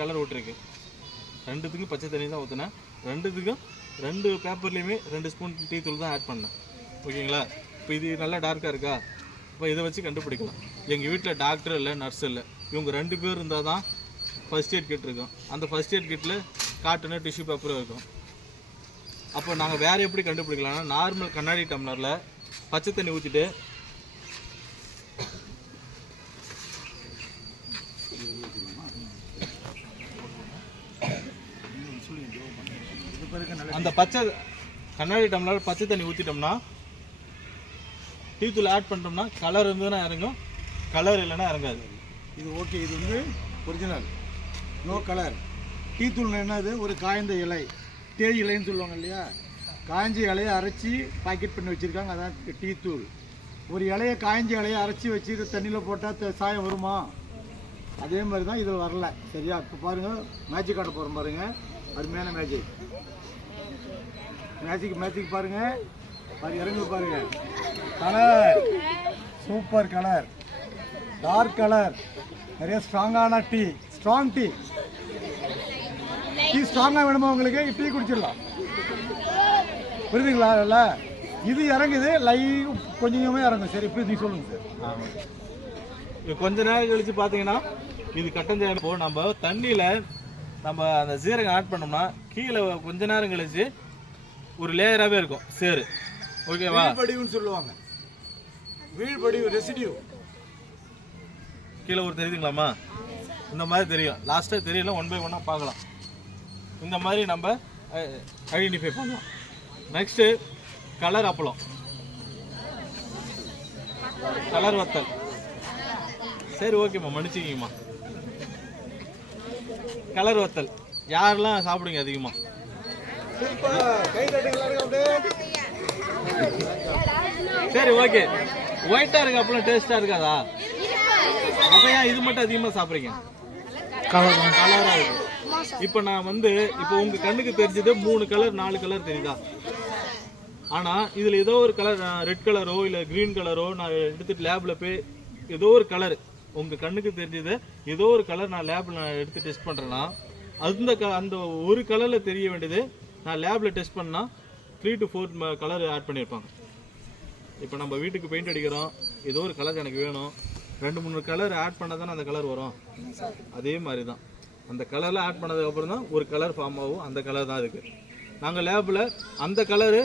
Colour விட்டுருக்கு. ரெண்டுத்துக்கும் பச்சை தண்ணி தான் ஊற்றினேன். ரெண்டுத்துக்கும் 2 பேப்பர்லேயுமே 2 ஸ்பூன் டீ தூள் தான் ஆட் பண்ணேன். ஓகேங்களா? இப்போ இது நல்லா டார்க்காக இருக்கா? இப்போ இதை வச்சு கண்டுபிடிக்கலாம். எங்கள் வீட்டில் டாக்டர் இல்லை, நர்ஸ் இல்லை, இவங்க 2 பேர் இருந்தால் தான் ஃபஸ்ட் எய்ட் கிட் இருக்கும். அந்த ஃபஸ்ட் எய்ட் கிட்டில் காட்டனு டிஷ்யூ பேப்பரும் இருக்கும். அப்போ நாங்கள் வேறு எப்படி கண்டுபிடிக்கலாம்னா, நார்மல் கண்ணாடி டம்ளரில் பச்சை தண்ணி ஊற்றிட்டு அந்த பச்சை கண்ணாடி டம்ளர் பச்சை தண்ணி ஊற்றிட்டோம்னா, டீ தூள் ஆட் பண்ணிட்டோம்னா கலர் இருந்ததுன்னா இறங்கும், கலர் இல்லைன்னா இறங்காது. இது ஓகே. இது வந்து ஒரிஜினல், நோ கலர். டீ தூள் என்னது? ஒரு காய்ந்த இலை, தேய் இலைன்னு சொல்லுவாங்க இல்லையா, காய்ஞ்ச இலையை அரைச்சி பாக்கெட் பண்ணி வச்சுருக்காங்க, அதான் டீ தூள். ஒரு இலையை காய்ஞ்ச இலையை அரைச்சி வச்சு தண்ணியில் போட்டால் சாயம் வருமா? அதே மாதிரி தான் இதில் வரல. சரியா? இப்போ பாருங்கள், மேஜிக் காட்ட போகிறோம் பாருங்கள். அருமையான மேஜிக் பாருங்கள். இறங்கு பாருங்கள். Colour super colour, dark colour, நிறைய ஸ்ட்ராங்கான டீ, ஸ்ட்ராங் டீ. டீ ஸ்ட்ராங்காக வேணுமா உங்களுக்கு? டீ குடிச்சிடலாம். புரியுதுங்களா? இல்லை இது இறங்குது, லைவ் கொஞ்சமே இறங்கும். சரி, இப்போ நீ சொல்லுங்கள் சார். இப்போ கொஞ்ச நேரம் கழித்து பார்த்தீங்கன்னா இது கட்டஞ்சாயம். இப்போ நம்ம தண்ணியில் நம்ம அந்த சீரகம் ஆட் பண்ணோம்னா கீழே கொஞ்ச நேரம் கழிச்சு ஒரு லேயராகவே இருக்கும் சேரு. ஓகேவா? வீழ்படிவுன்னு சொல்லுவாங்க. வீழ்படிவு, ரெசிடியூ கீழே ஒரு தெரியுதுங்களாம்மா? இந்த மாதிரி தெரியும். லாஸ்ட்டாக தெரியல, 1 by 1 பார்க்கலாம். இந்த மாதிரி நம்ம ஐடென்டிஃபை பண்ணலாம். நெக்ஸ்ட்டு கலர் அப்பளம், கலர் வத்தல். சரி, ஓகேம்மா, மன்னிச்சிக்கிங்கம்மா. கலர் வத்தல் யாரெல்லாம் சாப்பிடுங்க அதிகமாக? சரி, ஓகே. ஒயிட்டாக இருக்கு அப்பளம் டேஸ்ட்டாக இருக்காதா? அப்போ ஏன் இது மட்டும் அதிகமாக சாப்பிட்றீங்க? கலராக இருக்கு. இப்போ நான் வந்து இப்போ உங்கள் கண்ணுக்கு தெரிஞ்சது 3 கலர் 4 கலர் தெரியுதா? ஆனால் இதில் ஏதோ ஒரு கலர், ரெட் கலரோ இல்லை க்ரீன் கலரோ நான் எடுத்துகிட்டு லேபில் போய் ஏதோ ஒரு கலர் உங்கள் கண்ணுக்கு தெரிஞ்சது ஏதோ ஒரு கலர் நான் லேபில் எடுத்து டெஸ்ட் பண்ணுறேன்னா அந்த ஒரு கலரில் தெரிய வேண்டியது நான் லேபில் டெஸ்ட் பண்ணால் 3 to 4 கலர் ஆட் பண்ணியிருப்பாங்க. இப்போ நம்ம வீட்டுக்கு பெயிண்ட் அடிக்கிறோம், ஏதோ ஒரு கலர் எனக்கு வேணும், 2-3 கலர் ஆட் பண்ணால் தானே அந்த கலர் வரும். அதே மாதிரி தான் அந்த கலரில் ஆட் பண்ணதுக்கப்புறம் தான் ஒரு கலர் ஃபார்ம் ஆகும். அந்த கலர் தான் இருக்குது. நாங்கள் லேபில் அந்த கலரு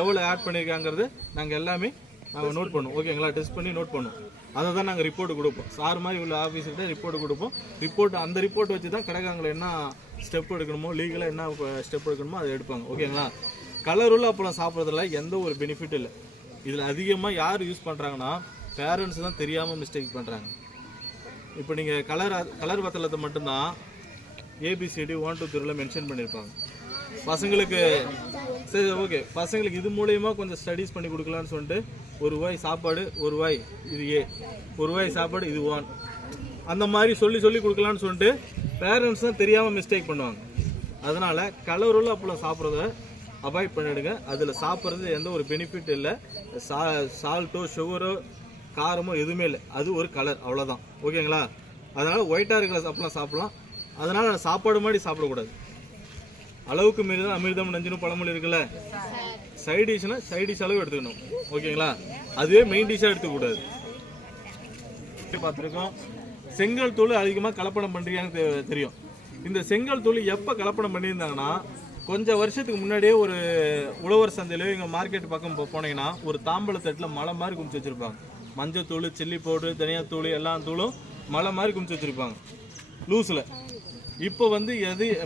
எவ்வளோ ஆட் பண்ணியிருக்காங்கிறது நாங்கள் எல்லாமே நாங்கள் நோட் பண்ணுவோம். ஓகேங்களா? டெஸ்ட் பண்ணி நோட் பண்ணுவோம். அதை தான் நாங்கள் ரிப்போர்ட்டு கொடுப்போம். சார் மாதிரி உள்ள ஆஃபீஸர்கிட்ட ரிப்போர்ட்டு கொடுப்போம். அந்த ரிப்போர்ட் வச்சு தான் கடைக்காரங்களை என்ன ஸ்டெப் எடுக்கணுமோ, லீகலாக என்ன ஸ்டெப் எடுக்கணுமோ அதை எடுப்பாங்க. ஓகேங்களா? கலர் உள்ள அப்பளம் சாப்பிட்றதுல எந்த ஒரு பெனிஃபிட் இல்லை. இதில் அதிகமாக யார் யூஸ் பண்ணுறாங்கன்னா பேரண்ட்ஸ் தான் தெரியாமல் மிஸ்டேக் பண்ணுறாங்க. இப்போ நீங்கள் கலர் வத்தலத்தை மட்டும்தான் ABCD 1 2 3 மென்ஷன் பண்ணியிருப்பாங்க. பசங்களுக்கு சரி, ஓகே, பசங்களுக்கு இது மூலயமா கொஞ்சம் ஸ்டடீஸ் பண்ணி கொடுக்கலான்னு சொல்லிட்டு ஒரு வாய் சாப்பாடு, ஒரு வாய் இது A, ஒரு வாய் சாப்பாடு இது 1, அந்த மாதிரி சொல்லி கொடுக்கலான்னு சொல்லிட்டு பேரண்ட்ஸ் தான் தெரியாமல் மிஸ்டேக் பண்ணுவாங்க. அதனால் கலர் உள்ள அப்பளம் சாப்பிட்றத அவாய்ட் பண்ணிவிடுங்க. அதில் சாப்பிட்றது எந்த ஒரு பெனிஃபிட் இல்லை. சால்ட்டோ சுகரோ காரமோ எதுவுமே இல்லை. அது ஒரு கலர், அவ்வளோதான். ஓகேங்களா? அதனால் ஒயிட்டாக இருக்கிற அப்பளம் சாப்பிட்லாம். அதனால் சாப்பாடு மாதிரி சாப்பிடக்கூடாது. அளவுக்கு மீறி தான் அமிர்தம் நஞ்சுன்னு பழமொழி இருக்குல்ல. சைட் டிஷ்னா சைட் டிஷ் அளவு எடுத்துக்கணும். ஓகேங்களா? அதுவே மெயின் டிஷ்ஷாக எடுத்துக்கூடாது. பார்த்துருக்கோம், செங்கல் தூள் அதிகமாக கலப்படம் பண்ணுறீங்கன்னு தெரியும். இந்த செங்கல் தூள் எப்போ கலப்படம் பண்ணியிருந்தாங்கன்னா, கொஞ்சம் வருஷத்துக்கு முன்னாடியே ஒரு உழவர் சந்தையிலோ எங்கள் மார்க்கெட் பக்கம் போனீங்கன்னா ஒரு தாம்பழத்தட்டில் மலை மாதிரி குமிச்சு வச்சுருப்பாங்க. மஞ்சள் தூள், சில்லி பவுடர், தனியாத்தூள், எல்லா தூளும் மலை மாதிரி குமிச்சு வச்சுருப்பாங்க லூஸில். இப்போ வந்து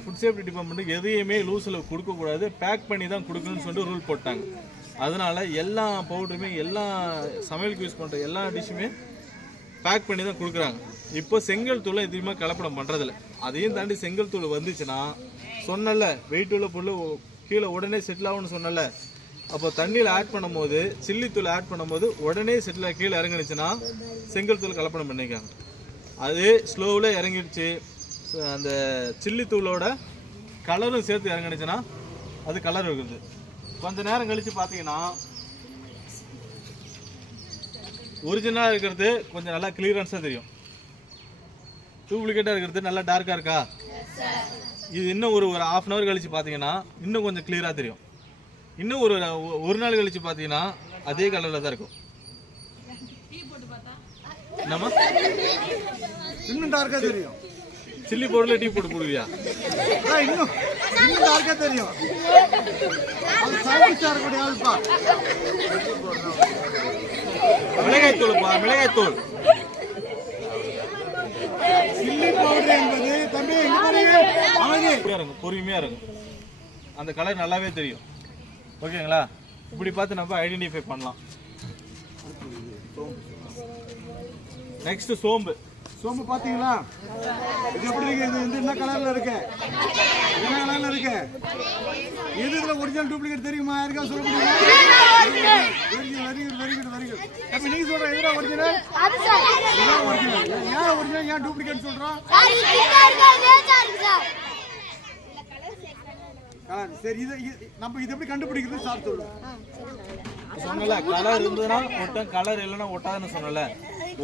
ஃபுட் சேஃப்டி டிபார்ட்மெண்ட் எதையுமே லூஸில் கொடுக்கக்கூடாது, பேக் பண்ணி தான் கொடுக்கணும்னு சொல்லிட்டு ரூல் போட்டாங்க. அதனால் எல்லா பவுடருமே, எல்லா சமையலுக்கு யூஸ் பண்ணுற எல்லா டிஷ்ஷுமே பேக் பண்ணி தான் கொடுக்குறாங்க. இப்போ செங்கல் தூளை எதுவுமே கலப்படம் பண்ணுறதில்ல. அதையும் தாண்டி செங்கல் தூள் வந்துச்சுன்னா சொன்னல வெயிட் உள்ள பொருள் கீழே உடனே செட்டில் ஆகும்னு சொன்னல. அப்போ தண்ணியில் ஆட் பண்ணும்போது, சில்லி தூள் ஆட் பண்ணும்போது உடனே செட்டில் கீழே இறங்கிடுச்சுன்னா செங்கல் தூள் கலப்படம் பண்ணிக்காங்க. அது ஸ்லோவில் இறங்கிடுச்சு, அந்த சில்லி தூளோட கலரும் சேர்த்து இறங்கிடுச்சுன்னா அது கலர் இருக்குது. கொஞ்ச நேரம் கழித்து பார்த்தீங்கன்னா ஒரிஜினலாக இருக்கிறது கொஞ்சம் நல்லா கிளியரன்ஸாக தெரியும். டூப்ளிகேட்டாக இருக்கிறது நல்லா டார்க்காக இருக்கா? இது இன்னும் ஒரு ஒரு ஹாஃப் அன் ஹவர் கழிச்சு பார்த்தீங்கன்னா இன்னும் கொஞ்சம் கிளியராக தெரியும். இன்னும் ஒரு நாள் கழிச்சு பார்த்தீங்கன்னா அதே கலரில் தான் இருக்கும். என்னம்மா இன்னும் டார்க்கா தெரியும். சில்லி பவுடர்ல டீ போட்டு போடுவியா? இன்னும் டார்க்கா தெரியும். அது சைடிஷா இருக்கக்கூடிய ஆள்பா. மிளகாய் தூள்ப்பா, மிளகாய் தூள். சில்லி பவுடர் என்பது தம்பி இங்க பாருங்க, அமைதி இருக்கும், பொறுமையா இருக்கும். அந்த கலர் நல்லாவே தெரியும். ஓகேங்களா? இப்படி பார்த்து நம்ம ஐடென்டிஃபை பண்ணலாம். நெக்ஸ்ட் சோம்பு. சோம்பு பாத்தீங்களா? இது எப்படி இருக்கு? இது என்ன கலர்ல இருக்கு? என்ன கலர்ல இருக்கு? எது இதுல ஒரிஜினல் டூப்ளிகேட் தெரியுமா? யாருக்கா சொல்ல முடியுமா? Very good. அப்ப நீங்க சொல்ற எதுல ஒரிஜினல்? அது சார். இது ஒரிஜினல். ஏன் ஒரிஜினல் ஏன் டூப்ளிகேட் சொல்றோம்? சார் இது இருக்கு சார். சரி இது நம்ம இது எப்படி கண்டுபிடிக்கிறது சார் சொல்லுங்க. சொன்னல கலர் இருந்ததுன்னா ஒட்டும், கலர் இல்லைன்னா ஒட்டாதுன்னு சொன்னல.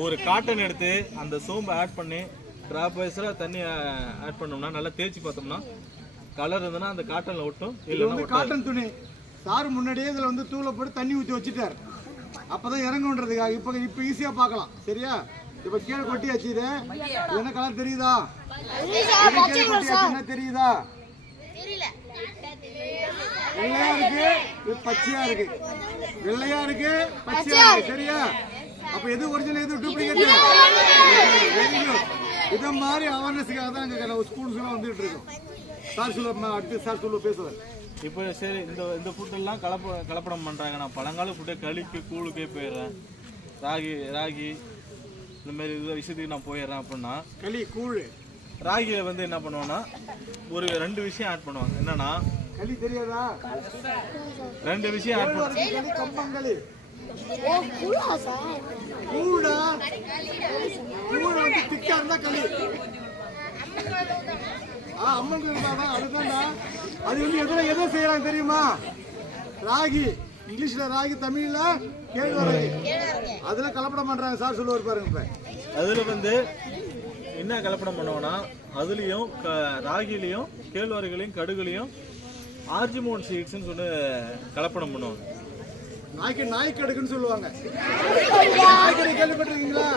ஒரு காட்டன் எடுத்து அந்த சோம்பை ஆட் பண்ணி டிராப் வைஸ்ல தண்ணி ஆட் பண்ணோம்னா நல்லா தேய்ச்சி பார்த்தோம்னா கலர் இருந்ததுன்னா அந்த காட்டன்ல ஒட்டும், இல்லைன்னா காட்டன் துணி. சார் முன்னாடியே இதுல வந்து தூளை போட்டு தண்ணி ஊற்றி வச்சுட்டாரு, அப்பதான் இறங்குன்றதுக்காக. இப்போ ஈஸியா பார்க்கலாம். சரியா? இப்ப கீழே கொட்டியாச்சு. இது என்ன கலர் தெரியுதா? என்ன தெரியுதா? வெள்ளையா இருக்கு, இது பச்சையா இருக்கு. வெள்ளையா இருக்கு, பச்சையா இருக்கு. சரியா? அப்ப எது ஒரிஜினல் எது டூப்ளிகேட்? Very good. இத மாதிரி அவேர்னஸ்க்காக தான் அங்க ஸ்கூல்ஸ் எல்லாம் வந்துட்டு இருக்கோம். சார் சொல்ல அடுத்து சார் சொல்ல பேசுவார். இப்போ சரி, இந்த ஃபுட் எல்லாம் கலப்படம் பண்றாங்க. நான் பழங்கால ஃபுட்டை களிக்கு கூழுக்கே போயிடுறேன். ராகி இந்த மாதிரி இது விஷயத்துக்கு நான் போயிடுறேன். அப்படின்னா களி கூழ் ராகியில வந்து என்ன பண்ணுவோம்னா ஒரு 2 விஷயம் ஆட் பண்ணுவாங்க. என்னன்னா களி தெரியாதா? 2 விஷயம் ஆட் பண்ணுவாங்க. கம்பங்களி கூழா கூழ் வந்து திக்கா இருந்தா களி. அம்மன் இருந்தாதான் அதுதான்டா. அது வந்து எதை செய்யறாங்க தெரியுமா? ராகி, இங்கிலீஷ்ல ராகி, தமிழ்ல கேழ்வரகு. அதுல கலப்படம் பண்றாங்க. சார் சொல்லுவார் பாருங்க. இப்ப அதுல வந்து என்ன கலப்படம் பண்ணுவோம்னா அதுலயும் ராகிலையும் கேழ்வரகுலையும் கடுகுலையும் ஆர்ஜிமோன் சீட்ஸ்ன்னு சொல்லி கலப்படம் பண்ணுவாங்க. நாய்க்கடுக்குன்னு சொல்லுவாங்க. நாய்க்கடை கேள்விப்பட்டிருக்கீங்களா?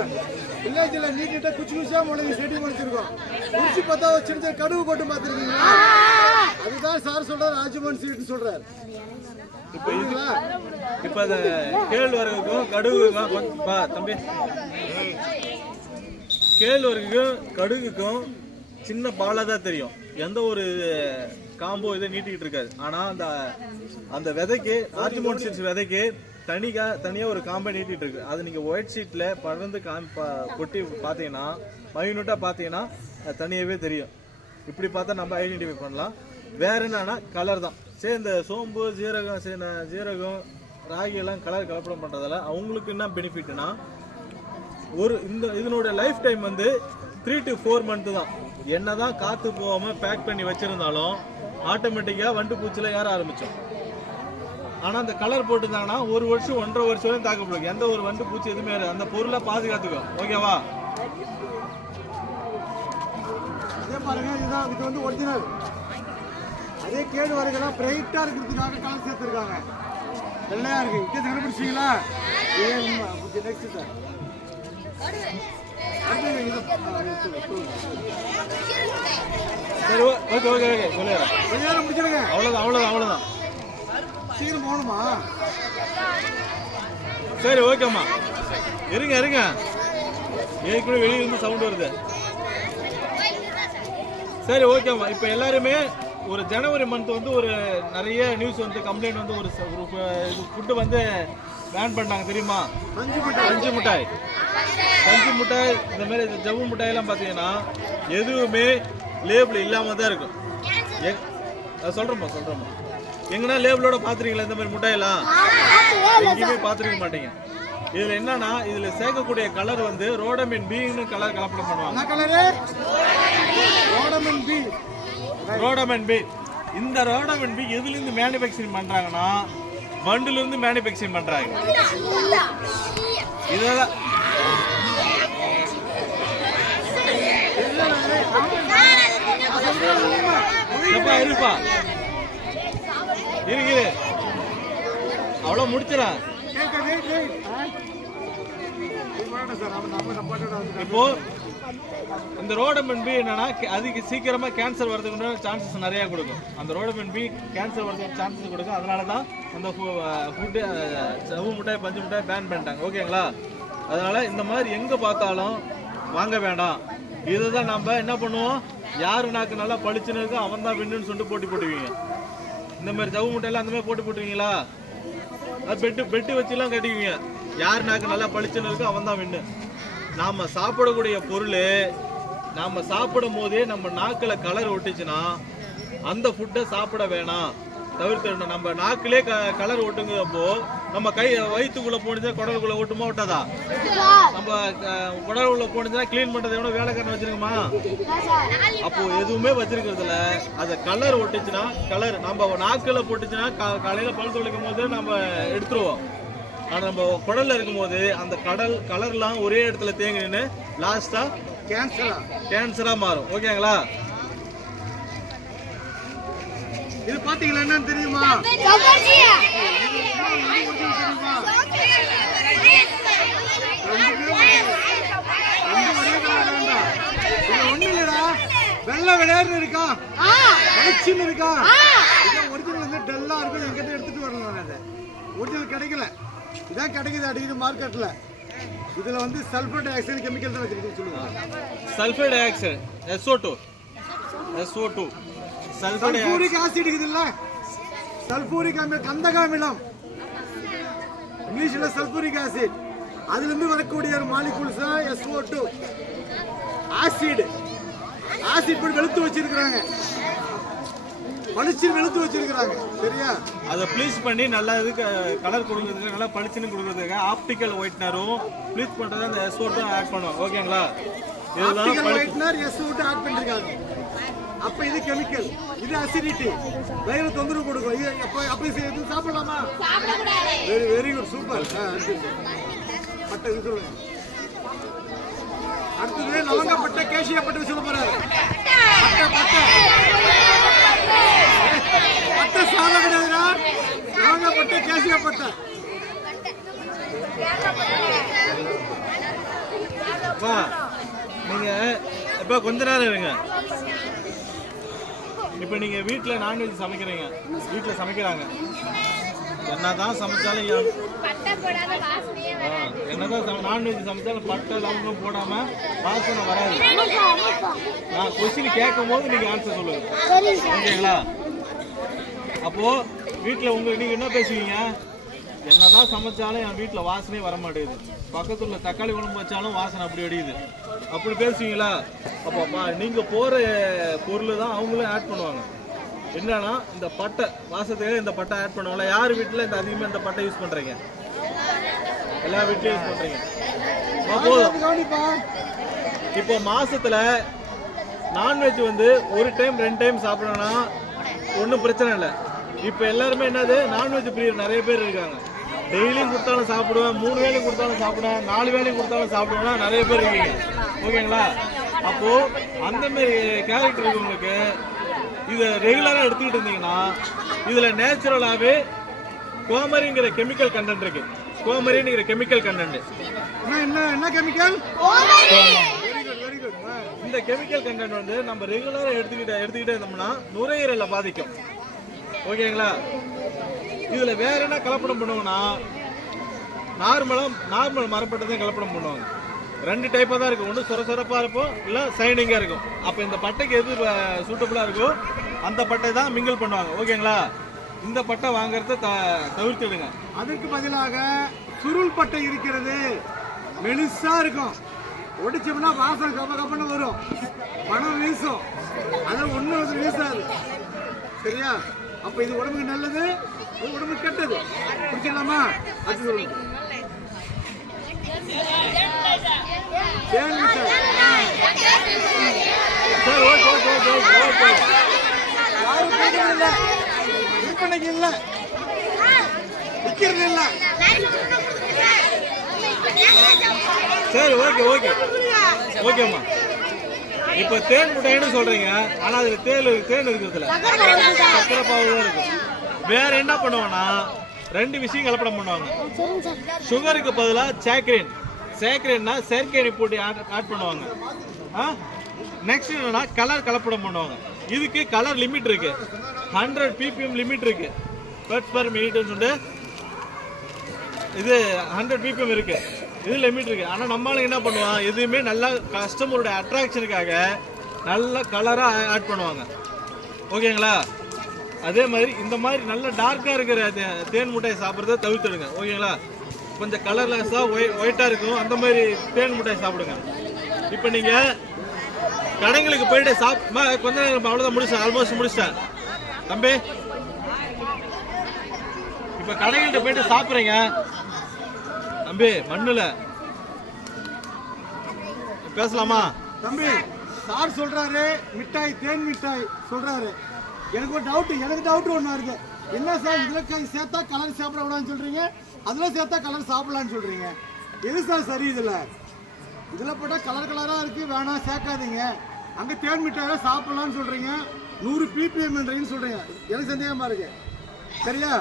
வில்லேஜ்ல நீக்கிட்ட குச்சி முளைக்கு செடி முளைச்சிருக்கோம். குச்சி பார்த்தா சின்ன கடுகு போட்டு பார்த்துருக்கீங்களா? அதுதான் சார் சொல்றாரு ஆர்ஜிமோன் சீட்னு சொல்றாரு. இப்ப அந்த கேழ்வரகுக்கும் கடுகுக்கும் தம்பி, கேழ்வரகுக்கும் கடுகுக்கும் சின்ன பாலா தான் தெரியும். எந்த ஒரு காம்போ இதை நீட்டிக்கிட்டு இருக்காது. ஆனா அந்த விதைக்கு ஆர்ஜிமோன் சீட்ஸ் விதைக்கு தனியா ஒரு காம்பை நீட்டிட்டு இருக்கு. அது நீங்க ஒயிட் ஷீட்ல பறந்து கொட்டி பாத்தீங்கன்னா மைனூட்டா பாத்தீங்கன்னா தனியாவே தெரியும். இப்படி பார்த்தா நம்ம ஐடென்டிஃபை பண்ணலாம். வேற என்னன்னா கலர் தான். சரி, இந்த சோம்பு ஜீரகம் ராகி எல்லாம் கலர் கலப்படம் பண்றதால அவங்களுக்கு என்ன பெனிஃபிட்னா இதனோட லைஃப் டைம் வந்து 3 to 4 months தான். என்னதான் காத்து போகாம பேக் பண்ணி வச்சிருந்தாலும் ஆட்டோமேட்டிக்கா வண்டு பூச்சில ஏற ஆரம்பிச்சோம். ஆனா அந்த கலர் போட்டுருந்தாங்கன்னா 1 வருஷம் 1.5 வருஷம் வரையும் தாக்கப்படும். எந்த ஒரு வண்டு பூச்சி எதுவுமே அந்த பொருளை பாதுகாத்துக்கும். ஓகேவா? அதே பாருங்க, இதுதான் இது வந்து ஒரிஜினல். அதே கேழ்வரகுலாம் பிரைட்டா இருக்கிறதுக்காக கலர் சேர்த்திருக்காங்க. வெள்ளையா இருக்கு. வித்தியாசம் கண்டுபிடிச்சீங்களா? Next sir. சரி, ஓகே சொல்லிடுறேன். முடிச்சிருங்க. அவ்வளவுதான். சீக்கிரம் போகணுமா? சரி, ஓகேம்மா. இருங்க. ஏற்கனவே வெளியில இருந்து சவுண்ட் வருது. சரி, ஓகேம்மா. இப்ப எல்லாருமே ஒரு ஜனவரி மந்த் வந்து ஒரு நிறைய நியூஸ் வந்து கம்ப்ளைண்ட் வந்து ஒரு ஃபுட்டு வந்து பேன் பண்ணாங்க தெரியுமா? பஞ்சு மிட்டாய் இந்த மாதிரி ஜவ்வு மிட்டாயெல்லாம் பார்த்தீங்கன்னா எதுவுமே லேபிள் இல்லாம தான் இருக்கும். சொல்றோமா எங்கன்னா லேபிளோட பாத்துருக்கீங்களா? இந்த மாதிரி மிட்டாயெல்லாம் எங்கேயுமே பாத்துருக்க மாட்டீங்க. இதுல என்னன்னா இதுல சேர்க்கக்கூடிய கலர் வந்து ரோடமின் பின்னு கலர் கலப்படம் பண்ணுவாங்க. ரோடமின் பி. இந்த ரோடமின் பி எதுல இருந்து மேனுஃபேக்சரிங் பண்றாங்கன்னா வண்டுல இருந்து மேனுஃபேக்சரிங் பண்றாங்க. இதெல்லாம் எப்பா இருப்பா இருக்கு அவ்வளவு முடிச்சிடா. இப்போ இந்த ரோடமன் பி என்னன்னா அதுக்கு சீக்கிரமா கேன்சர் வரதுக்கு சான்சஸ் நிறைய கொடுக்கும். அந்த ரோடமன் பி கேன்சர் வரதுக்கு சான்சஸ் கொடுக்கும். அதனாலதான் அந்த ஃபுட்டு சவு மிட்டாய் பஞ்சு மிட்டாய் பேன் பண்ணிட்டாங்க. ஓகேங்களா? அதனால இந்த மாதிரி எங்க பார்த்தாலும் வாங்க வேண்டாம். இதுதான் நம்ம என்ன பண்ணுவோம், யாரு நாக்கு நல்லா பளிச்சுன்னு இருக்கோ அவன் தான் வின்னுன்னு சொல்லிட்டு போட்டி போட்டுவீங்க. இந்த மாதிரி ஜவு முட்டையெல்லாம் அந்த மாதிரி போட்டு போட்டுவீங்களா? பெட்டு வச்சுலாம் கட்டிக்குவீங்க. யார் நாக்கு நல்லா பளிச்சுன்னு இருக்கோ அவன் தான் வின்னு. நாம சாப்பிடக்கூடிய பொருள் நாம சாப்பிடும் போதே நம்ம நாக்குல கலர் ஒட்டுச்சுன்னா அந்த ஃபுட்டை சாப்பிட வேணாம், தவிர்த்துடணும். நம்ம நாக்கிலே கலர் ஒட்டுங்கிறப்போ நம்ம கை வயிற்றுக்குள்ள போனிச்சா குடலுக்குள்ள ஒட்டுமா ஒட்டாதா? நம்ம குடலுக்குள்ள போனிச்சா கிளீன் பண்றது எவ்வளவு வேலைக்காரன் வச்சிருக்குமா? அப்போ எதுவுமே வச்சிருக்கிறதுல அது கலர் ஒட்டுச்சுன்னா கலர் நம்ம நாக்குல போட்டுச்சுன்னா காலையில பல் துளைக்கும் போது நம்ம எடுத்துருவோம். ஆனா நம்ம குடல்ல இருக்கும் போது அந்த கலர்லாம் ஒரே இடத்துல தேங்கி நின்று லாஸ்டா கேன்சரா மாறும். ஓகேங்களா? இது பாத்தீங்களா என்னன்னு தெரியுமா? ஒண்ணு இல்லடா, வெள்ளை விளையாடுன்னு இருக்கா, கழிச்சுன்னு இருக்கா. ஒரிஜினல் வந்து டல்லா இருக்கும். என்கிட்ட எடுத்துட்டு வரலாம். அதை ஒரிஜினல் கிடைக்கல, இதான் கிடைக்குது அடிக்கடி மார்க்கெட்ல. இதுல வந்து சல்பர் டை ஆக்சைடு கெமிக்கல் தான் வச்சிருக்கு சொல்லுவாங்க. Sulphur di oxide SO2 sulphuric acid இருக்குதுல்ல, சல்பூரிக் அமிலம், கந்தகாமிலம், இங்கிலீஷ்ல சல்பூரிக் ஆசிட். அதுல இருந்து வரக்கூடிய ஒரு மாலிகூல்ஸ் தான் SO2 ஆசிட். ஆசிட் போட்டு வெளுத்து வச்சிருக்காங்க, பளிச்சு வெளுத்து வச்சிருக்காங்க. சரியா? அதை ப்ளீச் பண்ணி நல்லா இதுக்கு கலர் கொடுக்கறதுக்கு, நல்லா பளிச்சுன்னு கொடுக்கறதுக்கு ஆப்டிக்கல் ஒயிட்னரும் ப்ளீச் பண்றது அந்த SO2 ஆட் பண்ணுவோம். ஓகேங்களா? ஆப்டிக்கல் ஒயிட்னர் SO2 ஆட் பண்ணிருக்காங்க. அப்ப இது கெமிக்கல், இது அசிடிட்டி, வயிறு தொந்தரவு கொடுக்கும். அப்ப இது சாப்பிடலாமா? Very good, super. பட்டை இது சொல்லுங்க. அடுத்தது லவங்கப்பட்டை, கேசியப்பட்டை சொல்ல போறாரு. பட்டை சாதம் கிடையாதுடா, லவங்கப்பட்டை, கேசியப்பட்டை. நீங்க இப்ப கொஞ்ச நேரம் இருங்க. இப்ப நீங்க வீட்டுல நான்வெஜ் சமைக்கிறீங்க, வீட்டுல சமைக்கிறாங்க, என்னதான் சமைச்சாலும் என்னதான் நான்வெஜ் சமைச்சாலும் பட்டை லவங்கம் போடாம வாசனை வராது. நான் கொஸ்டின் கேட்கும் போது நீங்க ஆன்சர் சொல்லுங்க. ஓகேங்களா? அப்போ வீட்டுல நீங்க என்ன பேசுவீங்க? என்னதான் சமைச்சாலும் என் வீட்டுல வாசனையே வர மாட்டேங்குது, பக்கத்துல தக்காளி குழம்பு வச்சாலும் வாசனை அப்படி அடிக்குது, அப்படி பேசுவீங்களா? அப்போ நீங்க போற பொருள் தான் அவங்களும் ஆட் பண்ணுவாங்க. என்னன்னா இந்த பட்டை வாசத்துக்கு இந்த பட்டை ஆட் பண்ணுவாங்களா? யார் வீட்டுல இந்த அதிகமா இந்த பட்டை யூஸ் பண்றீங்க? எல்லா வீட்லயும் யூஸ் பண்றீங்க. இப்போ மாசத்துல நான்வெஜ் வந்து ஒரு டைம் 2 டைம் சாப்பிடணும்னா ஒன்றும் பிரச்சனை இல்லை. இப்போ எல்லாருமே என்னது, நான்வெஜ் பிரியர் நிறைய பேர் இருக்காங்க. டெய்லியும் கொடுத்தாலும் சாப்பிடுவேன், 3 வேளையும் கொடுத்தாலும் சாப்பிடுவேன், 4 வேளையும் கொடுத்தாலும் சாப்பிடுவேன்னா நிறைய பேர் இருக்கீங்க. ஓகேங்களா? அப்போ அந்த மாதிரி கேரக்டர் இருக்கவங்களுக்கு இதை ரெகுலரா எடுத்துக்கிட்டு இருந்தீங்கன்னா இதுல நேச்சுரலாவே கோமரிங்கிற கெமிக்கல் கண்டென்ட் இருக்கு. கோமரிங்கிற கெமிக்கல் கண்டென்ட் என்ன கெமிக்கல்? இந்த கெமிக்கல் கண்டென்ட் வந்து நம்ம ரெகுலரா எடுத்துக்கிட்டே இருந்தோம்னா நுரையீரலை பாதிக்கும். ஓகேங்களா? இதுல வேற என்ன கலப்படம் பண்ணுவோம்னா நார்மல் மரப்பட்டை தான் கலப்படம் பண்ணுவாங்க. 2 டைப்பா தான் இருக்கும். ஒன்று சொரசொரப்பா இருக்கும், இல்லை சைனிங்கா இருக்கும். அப்போ இந்த பட்டைக்கு எது சூட்டபுளா இருக்கோ அந்த பட்டை தான் மிங்கிள் பண்ணுவாங்க. ஓகேங்களா? இந்த பட்டை வாங்குறத தவிர்த்துடுங்க. அதற்கு பதிலாக சுருள் பட்டை இருக்கிறது, மெலிசா இருக்கும், ஒடிச்சோம்னா வாசனை கப்பன்னு வரும், பணம் வீசும், அதெல்லாம் ஒன்றும் வீசாது. சரியா? அப்ப இது உடம்புக்கு நல்லது, உடம்புக்கு கெட்டது. குடிச்சிடலாமா? அது சொல்லுங்க. விற்பனைக்கு இல்ல, விற்கிறது இல்ல. சரி, ஓகேம்மா. இப்ப தேன் முட்டைன்னு சொல்றீங்க, ஆனா அதுல தேன் இருக்கிறதுல சக்கரை பாவு தான் இருக்கும். வேற என்ன பண்ணுவாங்கன்னா 2 விஷயம் கலப்படம் பண்ணுவாங்க. சுகருக்கு பதிலா சேக்ரேன், சேக்ரேன்னா செயற்கை போட்டு ஆட் பண்ணுவாங்க. நெக்ஸ்ட் என்னன்னா கலர் கலப்படம் பண்ணுவாங்க. இதுக்கு கலர் லிமிட் இருக்கு, 100 ppm லிமிட் இருக்கு, பர்ட்ஸ் பர் மினிட்னு சொல்லிட்டு இது 100 ppm இருக்கு, இது லிமிட் இருக்கு. ஆனா நம்மளுக்கு என்ன பண்ணுவான், எதுவுமே நல்லா கஸ்டமரோட அட்ராக்ஷனுக்காக நல்ல கலரா ஆட் பண்ணுவாங்க. ஓகேங்களா? அதே மாதிரி இந்த மாதிரி நல்ல டார்க்கா இருக்கிற தேன் முட்டையை சாப்பிட்றத தவிர்த்துடுங்க. ஓகேங்களா? கொஞ்சம் கலர்லெஸ்ஸா ஒயிட்டா இருக்கும் அந்த மாதிரி தேன் முட்டையை சாப்பிடுங்க. இப்போ நீங்க கடைங்களுக்கு போயிட்டு கொஞ்ச நேரம் அவ்வளோதான், முடிச்சேன், ஆல்மோஸ்ட் முடிச்சிட்டேன் தம்பி. இப்போ கடைகள்கிட்ட போயிட்டு சாப்பிட்றீங்க தம்பி, மண்ணுல பேசலாமா தம்பி? சார் சொல்றாரு மிட்டாய், தேன் மிட்டாய் சொல்றாரு. எனக்கு ஒரு டவுட் ஒன்று இருக்கு. என்ன சார் இதுல சேர்த்தா கலர் சாப்பிடக்கூடாதுன்னு சொல்றீங்க, அதுல சேர்த்தா கலர் சாப்பிடலான்னு சொல்றீங்க. எது சார் சரி? இதுல போட்டா கலரா இருக்கு, வேணாம் சேர்க்காதீங்க. அங்க தேன் மிட்டாயை சாப்பிடலாம்னு சொல்றீங்க, 100 ppmன்றீங்கன்னு சொல்றீங்க. எனக்கு சந்தேகமா இருக்கு. சரியா?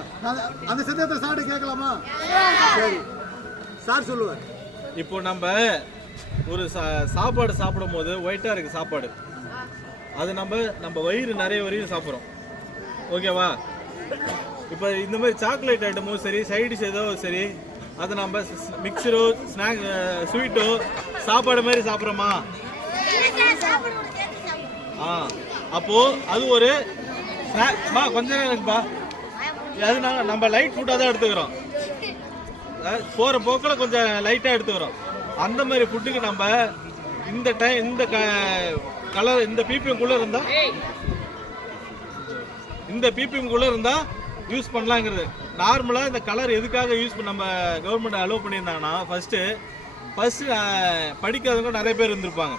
அந்த சந்தேகத்தை சார்ட்ட கேட்கலாமா? சரி, சார் சொல்லுவார். இப்போ நம்ம ஒரு சாப்பாடு சாப்பிடும் போது ஒயிட்டா இருக்கு சாப்பாடு, அது நம்ம வயிறு நிறைய வரையும் சாப்பிட்றோம். ஓகேவா? இப்போ இந்த மாதிரி சாக்லேட் ஐட்டமோ சரி, சைடிஷ் ஏதோ சரி, அதை நம்ம மிக்சரோ ஸ்நாக் ஸ்வீட்டோ சாப்பாடு மாதிரி சாப்பிட்றோமா? அப்போ அது ஒரு ஸ்நாக்மா. கொஞ்ச நேரம் இருக்குப்பா, அது நம்ம லைட் ஃபுட்டாக தான் எடுத்துக்கிறோம், போகிற போக்கில் கொஞ்சம் லைட்டாக எடுத்துக்கிறோம். அந்த மாதிரி ஃபுட்டுக்கு நம்ம இந்த டைம் இந்த கலர் இந்த பிபிஎம்குள்ளே இருந்தால் யூஸ் பண்ணலாங்கிறது. நார்மலாக இந்த கலர் எதுக்காக யூஸ் பண்ண நம்ம கவர்மெண்ட் அலோவ் பண்ணியிருந்தாங்கன்னா, ஃபஸ்ட்டு படிக்காதவங்க நிறைய பேர் இருந்திருப்பாங்க.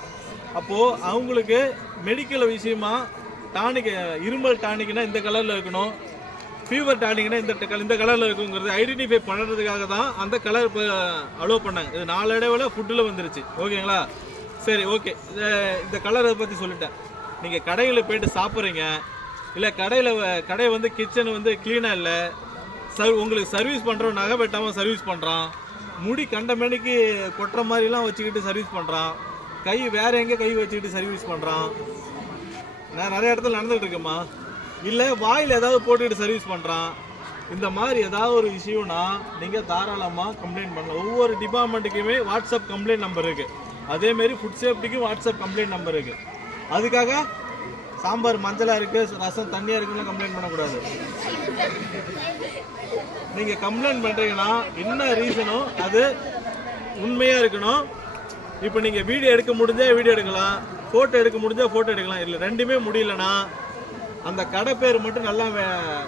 அப்போது அவங்களுக்கு மெடிக்கல் விஷயமா டானிக், இருமல் டானிக்னா இந்த கலரில் இருக்கணும், ஃபீவர் டானிக்னா இந்த கலரில் இருக்குங்கிறது ஐடென்டிஃபை பண்ணுறதுக்காக தான் அந்த கலர் இப்போ அலோவ் பண்ணாங்க. இது நாளடைவில் ஃபுட்டில் வந்துருச்சு. ஓகேங்களா? சரி, ஓகே. இந்த கலரை பற்றி சொல்லிட்டேன். நீங்கள் கடைகளில் போய்ட்டு சாப்பிட்றீங்க, இல்லை கடை வந்து கிச்சன் வந்து க்ளீனாக இல்லை, உங்களுக்கு சர்வீஸ் பண்ணுறோம், நகை வெட்டாமல் சர்வீஸ் பண்ணுறான், முடி கண்ட மணிக்கு கொட்டுற மாதிரிலாம் வச்சுக்கிட்டு சர்வீஸ் பண்ணுறான், கை வேற எங்கே கை வச்சுக்கிட்டு சர்வீஸ் பண்ணுறான், நான் நிறைய இடத்துல நடந்துகிட்டு இருக்கேம்மா, இல்லை வாயில் ஏதாவது போட்டுக்கிட்டு சர்வீஸ் பண்ணுறான். இந்த மாதிரி ஏதாவது ஒரு இஷ்யூனா நீங்கள் தாராளமாக கம்ப்ளைண்ட் பண்ணலாம். ஒவ்வொரு டிபார்ட்மெண்ட்டுக்குமே வாட்ஸ்அப் கம்ப்ளைண்ட் நம்பர் இருக்குது. அதேமாரி ஃபுட் சேஃப்டிக்கும் வாட்ஸ்அப் கம்ப்ளைண்ட் நம்பர் இருக்குது. அதுக்காக சாம்பார் மஞ்சளாக இருக்குது, ரசம் தண்ணியாக இருக்குன்னு கம்ப்ளைண்ட் பண்ணக்கூடாது. நீங்கள் கம்ப்ளைண்ட் பண்ணுறீங்கன்னா என்ன ரீசனோ அது உண்மையாக இருக்கணும். இப்போ நீங்கள் வீடியோ எடுக்க முடிஞ்சால் வீடியோ எடுக்கலாம், ஃபோட்டோ எடுக்க முடிஞ்சால் ஃபோட்டோ எடுக்கலாம். இல்லை ரெண்டுமே முடியலன்னா அந்த கடை பேர் மட்டும் நல்லா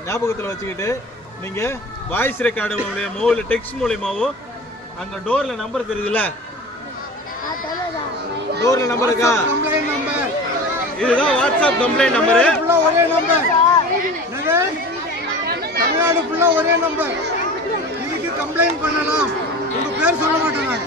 ஞாபகத்தில் வச்சுக்கிட்டு நீங்கள் வாய்ஸ் ரெக்கார்டு மூலியமோ இல்லை டெக்ஸ்ட் மூலியமாவோ அங்கே டோரில் நம்பர் தெரியுதுல்ல, டோரில் நம்பர் இருக்கா, இதுதான் வாட்ஸ்அப் கம்ப்ளைண்ட் நம்பரு. ஒரே நம்பர், தமிழ்நாடு ஃபுல்லாக ஒரே நம்பர். இதுக்கு கம்ப்ளைண்ட் பண்ணலாம். உங்கள் பேர் சொல்ல மாட்டேன்.